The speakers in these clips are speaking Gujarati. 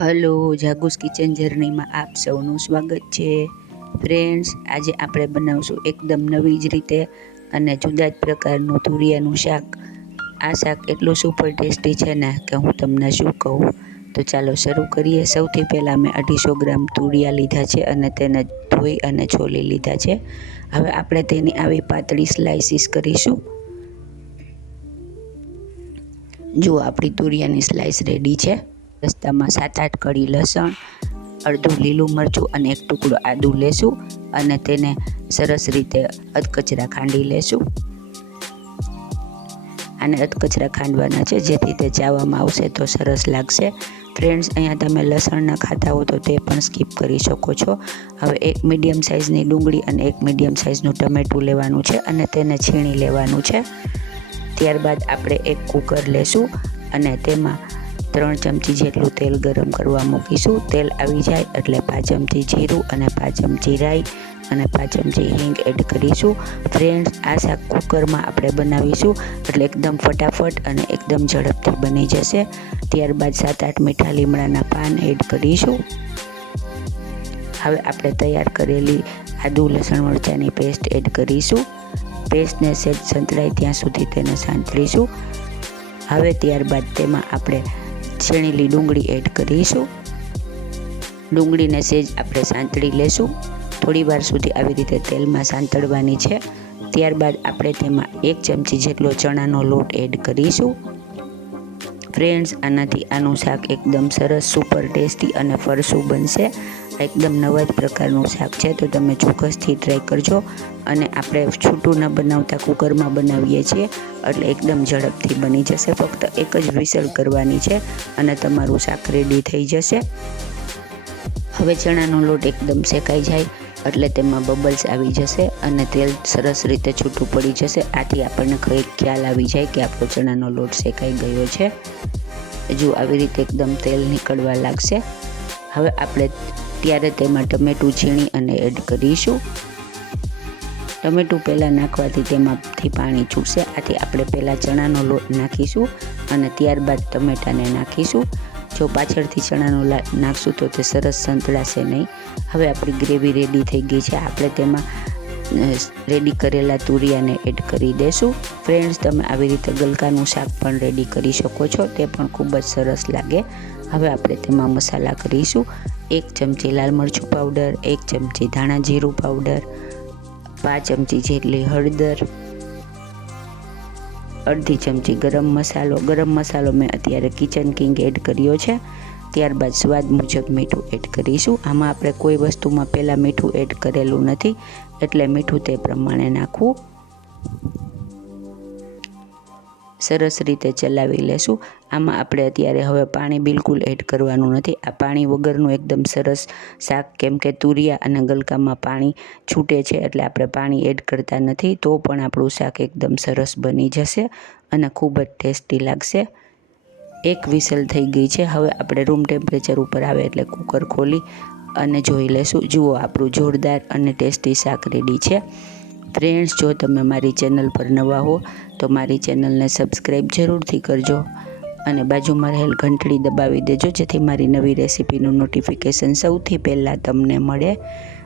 હલો, જાગુસ કિચન જર્નીમાં આપ સૌનું સ્વાગત છે. ફ્રેન્ડ્સ, આજે આપણે બનાવશું એકદમ નવી જ રીતે અને જુદા જ પ્રકારનું તુરિયાનું શાક. આ શાક એટલું સુપર ટેસ્ટી છે ને કે હું તમને શું કહું. તો ચાલો શરૂ કરીએ. સૌથી પહેલાં મેં 250 ગ્રામ તુરિયા લીધા છે અને તેને ધોઈ અને છોલી લીધા છે. હવે આપણે તેની આવી પાતળી સ્લાઇસીસ કરીશું. જુઓ, આપણી તુરિયાની સ્લાઇસ રેડી છે. રસ્તામાં 7-8 કળી લસણ, અડધું લીલું મરચું અને એક ટુકડો આદું લેશું અને તેને સરસ રીતે અધકચરા ખાંડી લેશું. આને અધકચરા ખાંડવાના છે જેથી તે ચાવવામાં આવશે તો સરસ લાગશે. ફ્રેન્ડ્સ, અહીંયા તમે લસણ ન ખાતા હો તો તે પણ સ્કીપ કરી શકો છો. હવે એક મીડિયમ સાઇઝની ડુંગળી અને એક મીડિયમ સાઇઝનું ટમેટું લેવાનું છે અને તેને છીણી લેવાનું છે. ત્યારબાદ આપણે એક કુકર લેશું અને તેમાં 3 ચમચી જેટલું તેલ ગરમ કરવા મૂકીશું. તેલ આવી જાય એટલે 5 ચમચી જીરું અને 5 ચમચી રાઈ અને 5 ચમચી હિંગ એડ કરીશું. ફ્રેન્ડ્સ, આ શાક કુકરમાં આપણે બનાવીશું એટલે એકદમ ફટાફટ અને એકદમ ઝડપથી બની જશે. ત્યારબાદ 7-8 મીઠા લીમડાના પાન એડ કરીશું. હવે આપણે તૈયાર કરેલી આદુ લસણ મરચાંની પેસ્ટ એડ કરીશું. પેસ્ટને સહેજ સંતળાય ત્યાં સુધી તેને સાંતળીશું. હવે ત્યારબાદ તેમાં આપણે છીણેલી ડુંગળી એડ કરીશું. ડુંગળીને સહેજ આપણે સાંતળી લેશું. થોડી વાર સુધી આવી રીતે તેલમાં સાંતળવાની છે. ત્યારબાદ આપણે તેમાં 1 ચમચી જેટલો ચણાનો લોટ એડ કરીશું. ફ્રેન્ડ્સ, આનાથી આનું શાક એકદમ સરસ સુપર ટેસ્ટી અને ફરસું બનશે. એકદમ નવા જ પ્રકારનું શાક છે તો તમે ચોક્કસથી ટ્રાય કરજો. અને આપણે છૂટું ન બનાવતા કુકરમાં બનાવીએ છીએ એટલે એકદમ ઝડપથી બની જશે. ફક્ત એક જ વિસલ કરવાની છે અને તમારું શાક રેડી થઈ જશે. હવે ચણાનો લોટ એકદમ શેકાઈ જાય એટલે તેમાં બબલ્સ આવી જશે અને તેલ સરસ રીતે છૂટું પડી જશે. આથી આપણને ખ્યાલ આવી જાય કે આપણો ચણાનો લોટ શેકાઈ ગયો છે. જો આવી રીતે એકદમ તેલ નીકળવા લાગશે. હવે આપણે ત્યારે તેમાં ટમેટું છીણી અને એડ કરીશું. ટમેટું પહેલાં નાખવાથી તેમાંથી પાણી છૂટશે. આથી આપણે પહેલાં ચણાનો લોટ નાખીશું અને ત્યારબાદ ટમેટાને નાખીશું. જો પાછળથી ચણાનો નાખશું તો તે સરસ સંતળાશે નહીં. હવે આપણી ગ્રેવી રેડી થઈ ગઈ છે. આપણે તેમાં રેડી કરેલા તુરિયાને એડ કરી દેશું. ફ્રેન્ડ્સ, તમે આવી રીતે ગલકાનું શાક પણ રેડી કરી શકો છો. તે પણ ખૂબ જ સરસ લાગે. હવે આપણે તેમાં મસાલા કરીશું. 1 ચમચી લાલ મરચું પાવડર, 1 ચમચી ધાણા જીરું પાવડર, 5 ચમચી જેટલી હળદર, અડધી ચમચી ગરમ મસાલો. ગરમ મસાલો મેં અત્યારે કિચન કિંગ એડ કર્યો છે. ત્યારબાદ સ્વાદ મુજબ મીઠું એડ કરીશું. આમાં આપણે કોઈ વસ્તુમાં પહેલાં મીઠું એડ કરેલું નથી એટલે મીઠું તે પ્રમાણે નાખવું. સરસ રીતે ચલાવી લેશું. આમાં આપણે અત્યારે હવે પાણી બિલકુલ એડ કરવાનું નથી. આ પાણી વગરનું એકદમ સરસ શાક, કેમ કે તુરિયા અને ગલકામાં પાણી છૂટે છે એટલે આપણે પાણી એડ કરતા નથી. તો પણ આપણું શાક એકદમ સરસ બની જશે અને ખૂબ જ ટેસ્ટી લાગશે. એક વિસલ થઈ ગઈ છે. હવે આપણે રૂમ ટેમ્પરેચર ઉપર આવે એટલે કુકર ખોલી અને જોઈ લેશું. જુઓ, આપણું જોરદાર અને ટેસ્ટી શાક રેડી છે. ફ્રેન્ડ્સ, જો તમે મારી ચેનલ પર નવા હો તો મારી ચેનલને સબસ્ક્રાઈબ જરૂરથી કરજો અને બાજુમાં રહેલ ઘંટડી દબાવી દેજો જેથી મારી નવી રેસીપીનું નોટિફિકેશન સૌથી પહેલાં તમને મળે.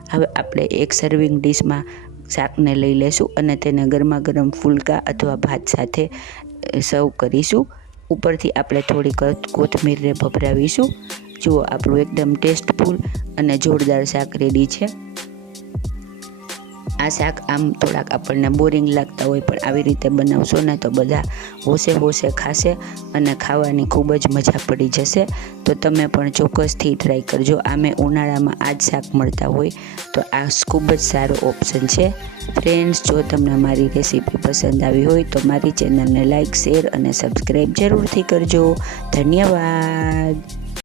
હવે આપણે એક સર્વિંગ ડીશમાં શાકને લઈ લેશું અને તેને ગરમા ગરમ ફુલકા અથવા ભાત સાથે સર્વ કરીશું. ઉપરથી આપણે થોડી કોથમીરને ભભરાવીશું. જુઓ, આપણું એકદમ ટેસ્ટફુલ અને જોરદાર શાક રેડી છે. આ શાક આમ થોડાક આપણને બોરિંગ લાગતા હોય પણ આવી રીતે બનાવશો ને તો બધા હોશે હોશે ખાશે અને ખાવાની ખૂબ જ મજા પડી જશે. તો તમે પણ ચોક્કસથી ટ્રાય કરજો. આમે ઉનાળામાં આ જ શાક મળતા હોય તો આ ખૂબ જ સારો ઓપ્શન છે. ફ્રેન્ડ્સ, જો તમને મારી રેસીપી પસંદ આવી હોય તો મારી ચેનલને લાઇક, શેર અને સબસ્ક્રાઈબ જરૂરથી કરજો. ધન્યવાદ.